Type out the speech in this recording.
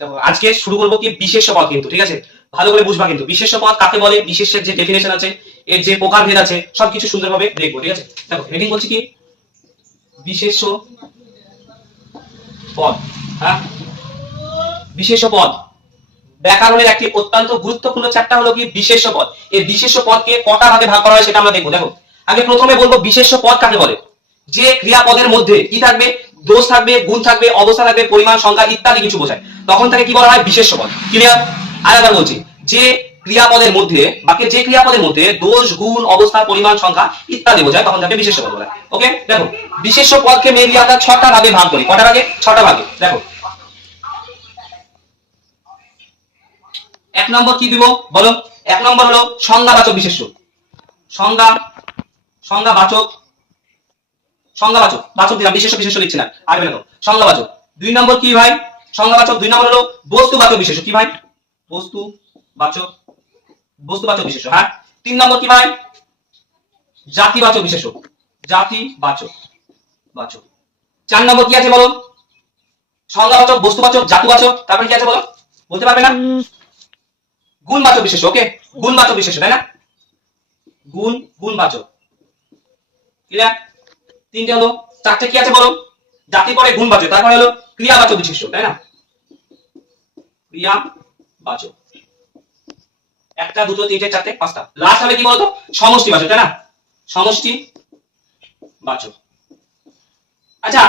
দেখো আজকে শুরু করবো কি বিশেষ্য পদ, কিন্তু ঠিক আছে ভালো করে বুঝবা। কিন্তু বিশেষ্য পদ কাকে বলে, বিশেষ্যের যে ডেফিনেশন আছে, এর যে প্রকারভেদ আছে, সবকিছু সুন্দরভাবে দেখবো। ঠিক আছে, দেখো হেডিং বলছি কি বিশেষ্য পদ। হ্যাঁ, বিশেষ্য পদ ব্যাকরণের একটি অত্যন্ত গুরুত্বপূর্ণ চ্যাপ্টার হলো কি বিশেষ্য পদ। এই বিশেষ্য পদকে কটা ভাগে ভাগ করা হয় সেটা আমরা দেখবো। দেখো আগে প্রথমে বলবো বিশেষ্য পদ কাকে বলে। যে ক্রিয়াপদের মধ্যে কি থাকবে, দোষ থাকবে, গুণ থাকবে, অবস্থা থাকবে, পরিমাণ, সংখ্যা ইত্যাদি কিছু বোঝায়, তখন তাকে কি বলা হয় বিশেষ্য পদ। ক্লিয়ার? আরেকবার বলছি, যে ক্রিয়াপদের মধ্যে বাক্যের যে ক্রিয়াপদের মধ্যে দোষ, গুণ, অবস্থা, পরিমাণ, সংখ্যা ইত্যাদি বোঝায়, তখন তাকে বিশেষ্য পদ বলা হয়। ওকে, দেখো বিশেষ্য পদকে মেনলি আমরা ছটা ভাগে ভাগ করি। কটা ভাগে? ছটা ভাগে। দেখো এক নম্বর কি দিব বলো? এক নম্বর হলো সংজ্ঞাবাচক বিশেষ্য। সংজ্ঞা, সংজ্ঞাবাচক, সংজ্ঞাবাচক, বাচক দিলাম, বিশেষ্য বিশেষ্য লিখছি না, আগে দেখো সংজ্ঞাবাচক। দুই নম্বর কি ভাই? সংজ্ঞাবাচক। দুই নম্বর হলো বস্তুবাচক বিশেষ্য। কি ভাই? বস্তুবাচক, বস্তুবাচক বিশেষ্য। হ্যাঁ। তিন নম্বর কি ভাই? জাতিবাচক বিশেষ্য, জাতিবাচক, বাচক। চার নম্বর কি আছে বলো? সংজ্ঞাবাচক, বস্তুবাচক, জাতিবাচক, তারপরে কি আছে বলো? বলতে পারবে না? গুণবাচক বিশেষ্য। ওকে, গুণবাচক বিশেষ্য, তাই না? গুণ, গুণবাচক। ক্লিয়ার? তিনটে হলো। চারটে কি আছে বলো? জাতি পরে গুণবাচক, তারপরে হলো ক্রিয়াবাচক বিশেষ্য, তাই না? ক্রিয়াবাচক। একটা, দুটো, তিনটে, চারটে, পাঁচটা। লাস্ট হবে কি বলতো? সমষ্টিবাচক, তাই না? সমষ্টি বাচক। আচ্ছা